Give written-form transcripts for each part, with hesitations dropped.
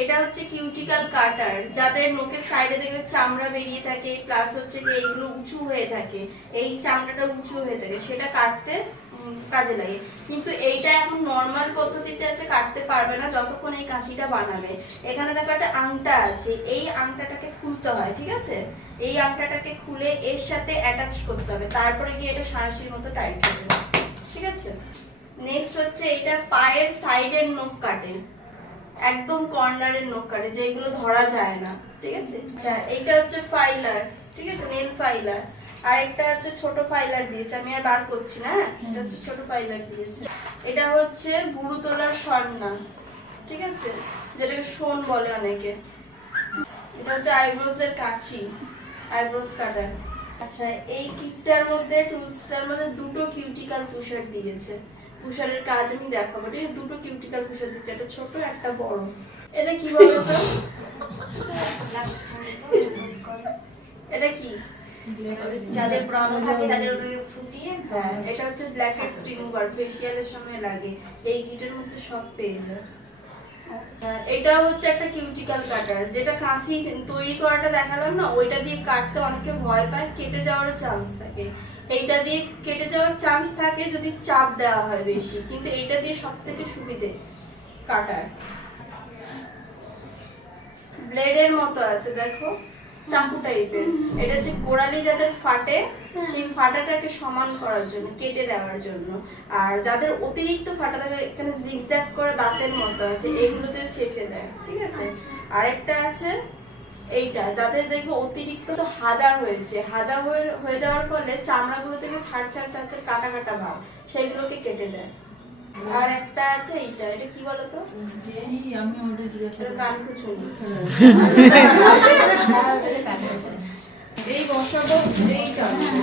এটা হচ্ছে কিউটিক্যাল কাটার, যাদের নোকের সাইডে দেখবে চামড়া বেরিয়ে থাকে, প্লাস হচ্ছে কি এইগুলো উঁচু হয়ে থাকে, এই চামড়াটা উঁচু হয়ে থাকে, সেটা কাটতে কাজে লাগে। কিন্তু এইটা এখন নর্মাল পদ্ধতিতে আছে, কাটতে পারবে না যতক্ষণ এই কাঁচিটা বানাবে। এখানে দেখো একটা আংটা আছে, এই আংটাটাকে খুলতে হয়, ঠিক আছে? এই আংটাটাকে খুলে এর সাথে অ্যাটাচ করতে হবে, তারপরে গিয়ে এটা সাঁড়াশির মতো টাইট হবে, ঠিক আছে? নেক্সট হচ্ছে এটা পায়ের সাইডের নখ কাটে, একদম কর্নারের নখ কাটে, যেগুলো ধরা যায় না, ঠিক আছে? আচ্ছা, এইটা হচ্ছে ফাইলার, ঠিক আছে, নেল ফাইলার। আর একটা হচ্ছে ছোট ফাইলার দিয়েছে, আমি আর বার করছি না, এটা হচ্ছে ছোট ফাইলার দিয়েছে। এটা হচ্ছে ভুরু তোলার সরনা, ঠিক আছে, যেটাকে শোন বলে অনেকে। এটা হচ্ছে আইব্রোজ এর কাঁচি, আইব্রোজ কাটার। আচ্ছা, এই কিটটার মধ্যে, টুলসটার মধ্যে দুটো কিউটিক্যাল পুশার দিয়েছে। পুশারের কাজ আমি দেখাবো, ঠিক আছে? দুটো কিউটিক্যাল পুশার দিয়েছে, একটা ছোট একটা বড়। এটা কি বলো তো? এটা কি? যাদের ব্রণ থাকে তাদের ফুটিয়ে, হ্যাঁ, এটা হচ্ছে ব্ল্যাক হেডস রিমুভার, ফেসিয়ালের সময় লাগে। এই কিটের মধ্যে সব পেয়ে যায়। এটা হচ্ছে একটা কিউটিক্যাল কাটার, যেটা কাঁচি তৈরি করাটা দেখালাম না, ওইটা দিয়ে কাটতে অনেকে ভয় পায়, কেটে যাওয়ার চান্স থাকে। এইটা দিয়ে কেটে যাওয়ার চান্স থাকে যদি চাপ দেওয়া হয় বেশি, কিন্তু এইটা দিয়ে সবথেকে সুবিধে কাটার। ব্লেডের মতো আছে, দেখো, চাকু টাইপের। এটা হচ্ছে গোড়ালি যাদের ফাটে, সেই ফাটাটাকে সমান করার জন্য, কেটে দেওয়ার জন্য। আর যাদের অতিরিক্ত ফাটা থাকে, এখানে জিগজ্যাগ করে দাঁতের মতো আছে, এইগুলোতে ছেঁচে দেয়, ঠিক আছে? আরেকটা আছে এইটা, যাদের দেখবো অতিরিক্ত হাজা হয়েছে, হাজা হয়ে যাওয়ার ফলে চামড়াগুলো থেকে ছাড় কাটা কাটা ভাব, সেইগুলোকে কেটে দেয়। আর একটা আছে এইটা, এটা কি বলতো? আমি ওটা এটা কান খুঁচুনি। এই বসাবো, এই টানবো,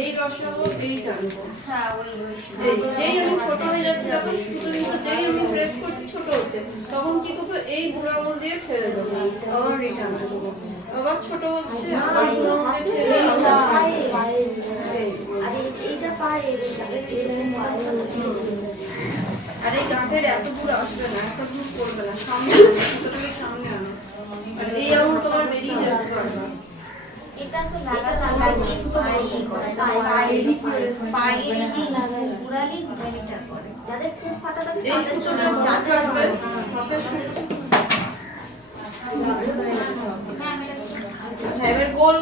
এই বসাবো, এই টানবো। হ্যাঁ ওই যেই আমি ছোট হয়ে যাচ্ছি তখন শুধু কিন্তু যেই আমি প্রেস করছি ছোট হচ্ছে, তখন কি করবো? এই বুড়ো আঙুল দিয়ে ঠেলে দেবো, আবার রিটার্ন দেবো, আবার ছোট হচ্ছে, আবার বুড়ো আঙুল দিয়ে ঠেলে দেবো। আর এই গাঁটের এত দূর আসবে না, এত দূর করবে না, সামনে আনো, সামনে আনো। আর এই আঙুল তোমার বেরিয়ে যাচ্ছে বারবার। এটা তো লাগাতে যাদের খুব ফাটা থাকে এই সুতোটা চাচা হবে, হাতের সুতো। হ্যাঁ, এবার গোল